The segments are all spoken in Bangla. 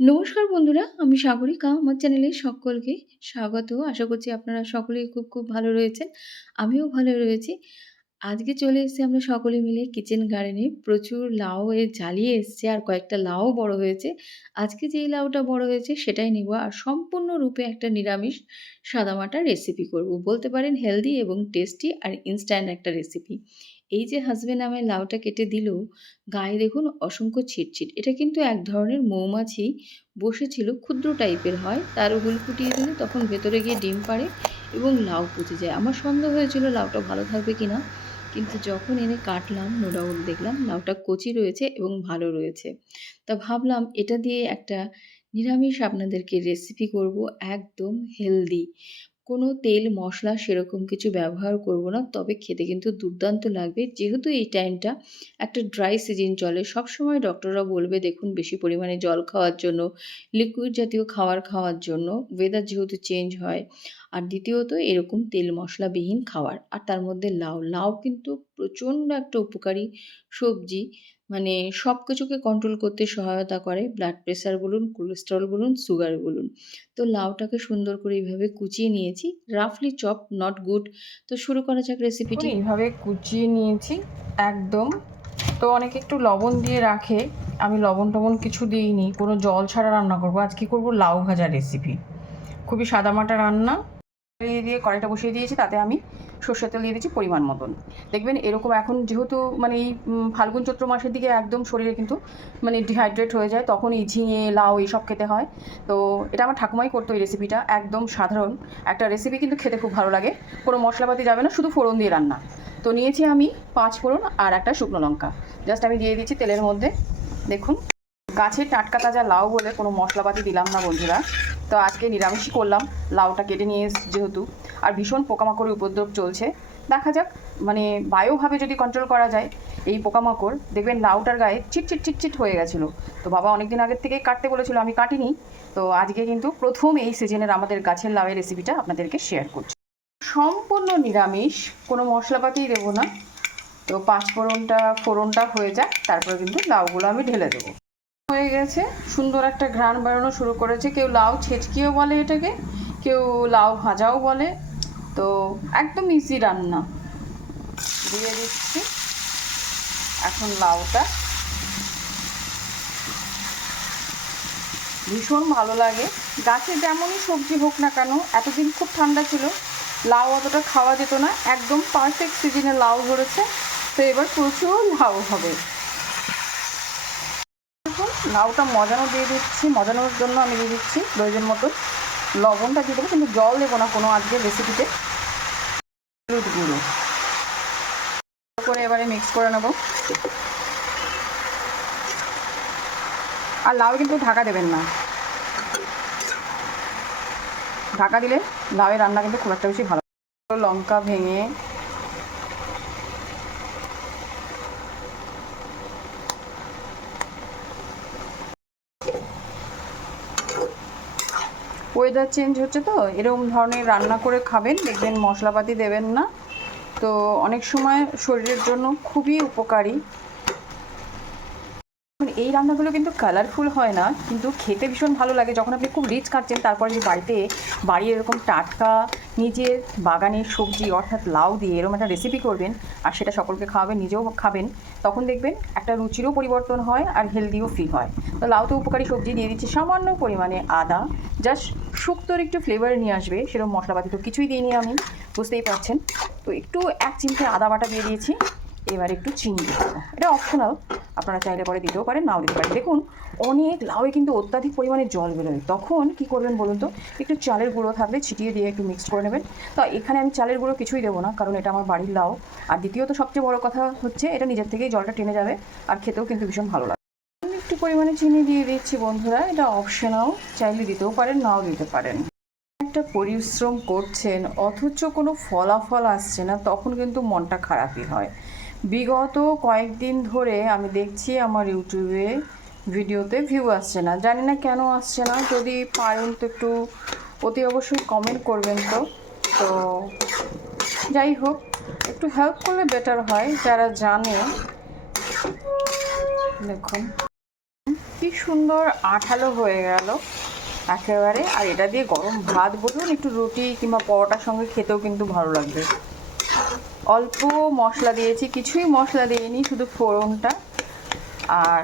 নমস্কার বন্ধুরা, আমি সাগরিকা। আমার চ্যানেলে সকলকে স্বাগত। আশা করছি আপনারা সকলেই খুব ভালো রয়েছেন। আমিও ভালো রয়েছি। আজকে চলে এসেছি আমরা সকলে মিলে কিচেন গার্ডেনে। প্রচুর লাউ জালিয়ে এসছে আর কয়েকটা লাউও বড় হয়েছে। আজকে যেই লাউটা বড় হয়েছে সেটাই নেব আর সম্পূর্ণরূপে একটা নিরামিষ সাদামাটা রেসিপি করব। বলতে পারেন হেলদি এবং টেস্টি আর ইনস্ট্যান্ট একটা রেসিপি। এই যে হাসব্যান্ড আমায় লাউটা কেটে দিল, গায়ে দেখুন অসংখ্য ছিটছিট। এটা কিন্তু এক ধরনের মৌমাছি বসেছিল, ক্ষুদ্র টাইপের হয়। তার হুল ফুটিয়ে দিলে তখন ভেতরে গিয়ে ডিম পাড়ে এবং লাউ পচে যায়। আমার সন্দেহ হয়েছিল লাউটা ভালো থাকবে কিনা, কিন্তু যখন এনে কাটলাম নো ডাউট দেখলাম লাউটা কচি রয়েছে এবং ভালো রয়েছে। তা ভাবলাম এটা দিয়ে একটা নিরামিষ আপনাদেরকে রেসিপি করব, একদম হেলদি। কোনো তেল মশলা সেরকম কিছু ব্যবহার করব না, তবে খেতে কিন্তু দুর্দান্ত লাগবে। যেহেতু এই টাইমটা একটা ড্রাই সিজন চলে, সবসময় ডক্টররা বলবে দেখুন বেশি পরিমাণে জল খাওয়ার জন্য, লিকুইড জাতীয় খাবার খাওয়ার জন্য, ওয়েদার যেহেতু চেঞ্জ হয়। আর দ্বিতীয়ত এরকম তেল মশলাবিহীন খাবার। আর তার মধ্যে লাউ কিন্তু প্রচণ্ড একটা উপকারী সবজি। মানে সব কিছুকে কন্ট্রোল করতে সহায়তা করে। ব্লাড প্রেশার বলুন, কোলেস্টেরল বলুন, সুগার বলুন। তো লাউটাকে সুন্দর করে এইভাবে কুচিয়ে নিয়েছি। রাফলি চপ, নট গুড। তো শুরু করা যাক রেসিপিটি। এইভাবে কুচিয়ে নিয়েছি একদম। তো অনেকে একটু লবণ দিয়ে রাখে, আমি লবণ কিছু দিইনি, কোনো জল ছাড়া রান্না করব। আজকে করব লাউ ভাজা রেসিপি, খুবই সাদামাটা রান্না। দিয়ে কড়াইটা বসিয়ে দিয়েছি, তাতে আমি সর্ষের তেল দিয়ে দিচ্ছি পরিমাণ মতন। দেখবেন এরকম এখন যেহেতু মানে এই ফাল্গুন চৈত্র মাসের দিকে একদম শরীরে কিন্তু মানে ডিহাইড্রেট হয়ে যায়, তখন এই ঝিঙে লাউ এইসব খেতে হয়। তো এটা আমার ঠাকুমাই করতো এই রেসিপিটা, একদম সাধারণ একটা রেসিপি, কিন্তু খেতে খুব ভালো লাগে। কোনো মশলাপাতি যাবে না, শুধু ফোড়ন দিয়ে রান্না। তো নিয়েছি আমি 5 ফোড়ন আর একটা শুকনো লঙ্কা, জাস্ট আমি দিয়ে দিচ্ছি তেলের মধ্যে। দেখুন, গাছের টাটকা তাজা লাউ বলে কোনো মশলাপাতি দিলাম না বন্ধুরা। তো আজকে নিরামিষই করলাম, লাউটা কেটে নিয়ে এসেছি যেহেতু। আর ভীষণ পোকামাকড়ের উপদ্রব চলছে, দেখা যাক মানে বায়োভাবে যদি কন্ট্রোল করা যায় এই পোকামাকড়। দেখবেন লাউটার গায়ে চিটচিট হয়ে গেছিলো, তো বাবা অনেক দিন আগের থেকেই কাটতে বলেছিল, আমি কাটিনি। তো আজকে কিন্তু প্রথম এই সিজনের আমাদের গাছের লাউয়ের রেসিপিটা আপনাদেরকে শেয়ার করছি। সম্পূর্ণ নিরামিষ, কোনো মশলাপাতিই দেবো না। তো 5 ফোড়নটা হয়ে যাক, তারপরে কিন্তু লাউগুলো আমি ঢেলে দেবো। হয়ে গেছে, সুন্দর একটা ঘ্রাণ বেরোনো শুরু করেছে। কেউ লাউ ছেচকিও বলে এটাকে, কেউ লাউ ভাজাও বলে। তো একদম ইজি রান্না। দিয়ে দিচ্ছি এখন লাউটা। ভীষণ ভালো লাগে, গাছে যেমনই সবজি হোক না কেন। এতদিন খুব ঠান্ডা ছিল, লাউ অতটা খাওয়া যেত না, একদম পারফেক্ট সিজনে লাউ ধরেছে। তো এবার প্রচুর লাউ হবে। লাউটা মজানো দিয়ে দিচ্ছি, মজানোর জন্য আমি দিয়ে দিচ্ছি প্রয়োজন মতো লবণটা দিয়ে দেবো, কিন্তু জল দেবো না কোনো আজকের রেসিপিতে। হলুদ গুঁড়ো করে এবারে মিক্স করে নেব। আর লাউ কিন্তু ঢাকা দেবেন না, ঢাকা দিলে লাউয়ের রান্না কিন্তু খুব একটা বেশি ভালো। লঙ্কা ভেঙে ওয়েদার চেঞ্জ হচ্ছে, তো এরকম ধরনের রান্না করে খাবেন, দেখবেন মশলাপাতি দেবেন না। তো অনেক সময় শরীরের জন্য খুবই উপকারী। এই রান্নাগুলো কিন্তু কালারফুল হয় না, কিন্তু খেতে ভীষণ ভালো লাগে। যখন আপনি খুব রিচ খাচ্ছেন, তারপরে যে বাড়ির এরকম টাটকা নিজের বাগানের সবজি অর্থাৎ লাউ দিয়ে এরকম একটা রেসিপি করবেন আর সেটা সকলকে খাওয়াবেন, নিজেও খাবেন, তখন দেখবেন একটা রুচিরও পরিবর্তন হয় আর হেলদিও ফিল হয়। তো লাউ তো উপকারী সবজি, দিয়ে দিচ্ছি সামান্য পরিমাণে আদা, জাস্ট শুক্তোর একটু ফ্লেভার নিয়ে আসবে। সেরকম মশলাপাতি তো কিছুই দিইনি আমি, বুঝতেই পারছেন। তো একটু 1 চিমটে আদা বাটা দিয়ে দিয়েছি। এবার একটু চিনি দিয়ে দেবো, এটা অপশনাল, আপনারা চাইলে পরে দিতেও পারেন, নাও দিতে পারেন। দেখুন অনেক লাউয়ে কিন্তু অত্যাধিক পরিমাণে জল বেরোয়, তখন কি করবেন বলুন তো, একটু চালের গুঁড়ো থাকলে ছিটিয়ে দিয়ে একটু মিক্স করে নেবেন। তো এখানে আমি চালের গুঁড়ো কিছুই দেবো না, কারণ এটা আমার বাড়ির লাউ। আর দ্বিতীয়ত সবচেয়ে বড় কথা হচ্ছে, এটা নিজের থেকেই জলটা টেনে যাবে আর খেতেও কিন্তু ভীষণ ভালো লাগে। একটু পরিমাণে চিনি দিয়ে দিচ্ছি বন্ধুরা, এটা অপশনাল, চাইলে দিতেও পারেন, নাও দিতে পারেন। একটা পরিশ্রম করছেন অথচ কোনো ফলাফল আসছে না, তখন কিন্তু মনটা খারাপই হয়। বিগত কয়েকদিন ধরে আমি দেখছি আমার ইউটিউবে ভিডিওতে ভিউ আসছে না, জানি না কেন আসছে না। যদি পারেন তো একটু অতি অবশ্যই কমেন্ট করবেন। তো তো যাই হোক, একটু হেল্প করলে বেটার হয়, যারা জানে। দেখুন কি সুন্দর আঠালো হয়ে গেল একেবারে। আর এটা দিয়ে গরম ভাত বলুন, একটু রুটি কিংবা পরোটার সঙ্গে খেতেও কিন্তু ভালো লাগবে। অল্প মশলা দিয়েছি, কিছুই মশলা দিইনি, শুধু ফোড়নটা আর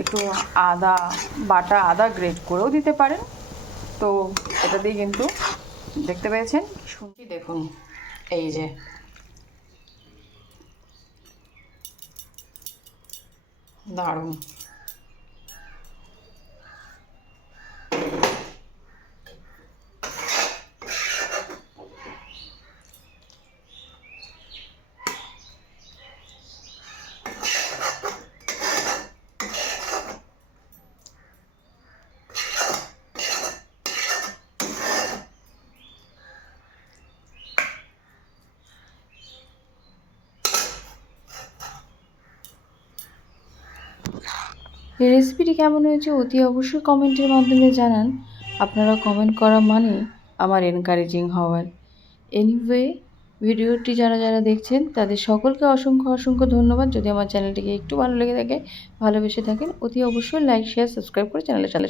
একটু আদা বাটা, আদা গ্রেট করেও দিতে পারেন। তো এটা দিয়ে কিন্তু দেখতে পেয়েছেন শুনছি, দেখুন এই যে দারুণ। এই রেসিপিটি কেমন হয়েছে অতি অবশ্যই কমেন্টের মাধ্যমে জানান। আপনারা কমেন্ট করা মানে আমার এনকারেজিং হওয়ার। এনিওয়ে, ভিডিওটি যারা যারা দেখছেন তাদের সকলকে অসংখ্য অসংখ্য ধন্যবাদ। যদি আমার চ্যানেলটিকে একটু ভালো লেগে থাকে, ভালোবেসে থাকেন, অতি অবশ্যই লাইক শেয়ার সাবস্ক্রাইব করে চ্যানেলের সাথে